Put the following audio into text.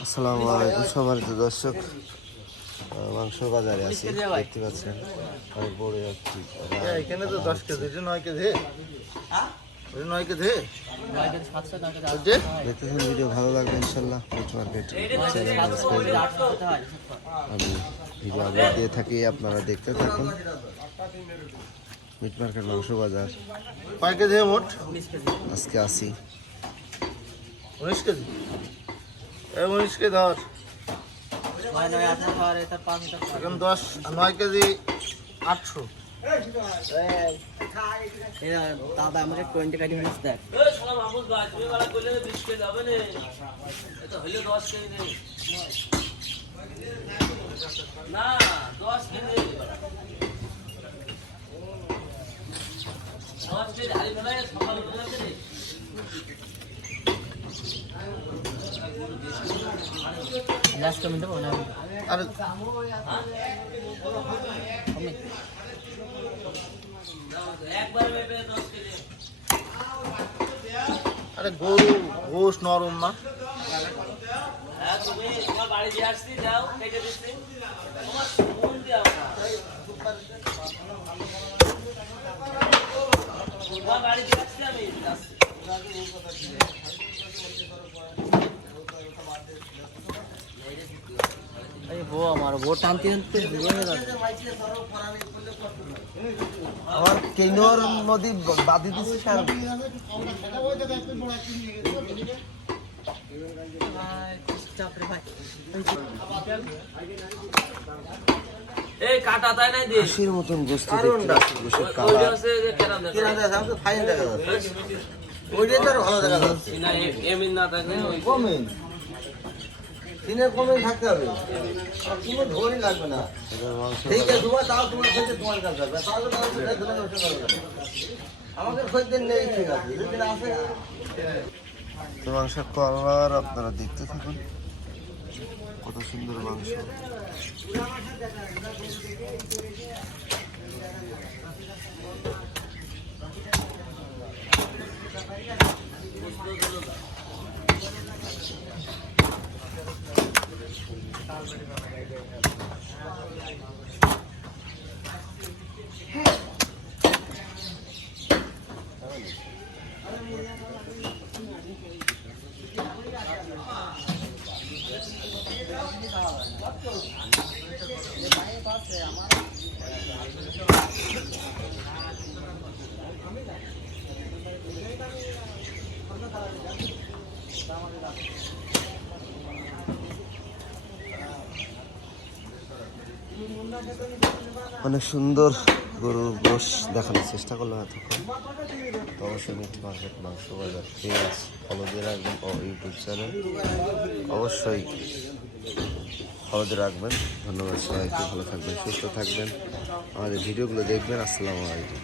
আসসালামু আলাইকুম সম্মানিত দর্শক, মাংস বাজারে আছি, দেখতে পাচ্ছেন অনেক বড় একটি। এখানে তো 10 কেজি, 9 কেজি, 9 কেজি দেখতেছেন। ভিডিও ভালো লাগবে ইনশাল্লাহ। মিট মার্কেট আমি ভিডিও আপলোড দিয়ে থাকি, আপনারা দেখতে থাকুন। মিট মার্কেট মাংস বাজার কয় কেজি মোট? আজকে আসি 19 কেজি। 19 কেজি ধর, এখন 9 কেজি 800। দাদা আমাকে 20 কাটি মিনিট দেখ। না 10 কেজি হারি ফেলায় সকাল লাস্ট কমেন্ট দেবো না আরে আরে গরু গোশ নরম না। তুমি তোমার বাড়ি দিয়ে আসছি, যাও কেটে দিচ্ছি, তোমার মন দেওয়া তোমার বাড়ি দিয়ে আসছি, আমি আসছি। আমার বউ টানতে টানতে আমার কেনোর নদী বাদি দিচ্ছে স্যার। এই কাটা তাই নাই দে হাসির মতন গোস্ত দেখতে পাচ্ছি, গোস্তের কালার। ওইটা আছে যে কেরাম দেখা ফাইন দেখা যাচ্ছে, ওইটাই তো ভালো দেখা যাচ্ছে। না এমিন না থাকে ওই কমেন দিনের কমেন থাকতে হবে, আর কোনো ধরি লাগবে না। এবার মাংস ঠিক আছে, তোমার তাও তোমার খেতে তোমার কাছে যাবে, তাহলে তাও সেটা ধরে নষ্ট করা যাবে। আমাদের খদ্দের নেই, ঠিক আছে, যদি আসে তো মাংসের কালার আপনারা দেখতে থাকুন, কত সুন্দর মাংস। অনেক সুন্দর গরুর গোশ দেখানোর চেষ্টা করলাম এতক্ষণ। তো অবশ্যই মিট মার্কেট মাংস বাজার পেজ ফলো দিয়ে রাখবেন ও ইউটিউব চ্যানেল অবশ্যই ফলো দিয়ে রাখবেন। ধন্যবাদ সবাইকে, ভালো থাকবেন, সুস্থ থাকবেন, আমাদের ভিডিওগুলো দেখবেন। আসসালামু আলাইকুম।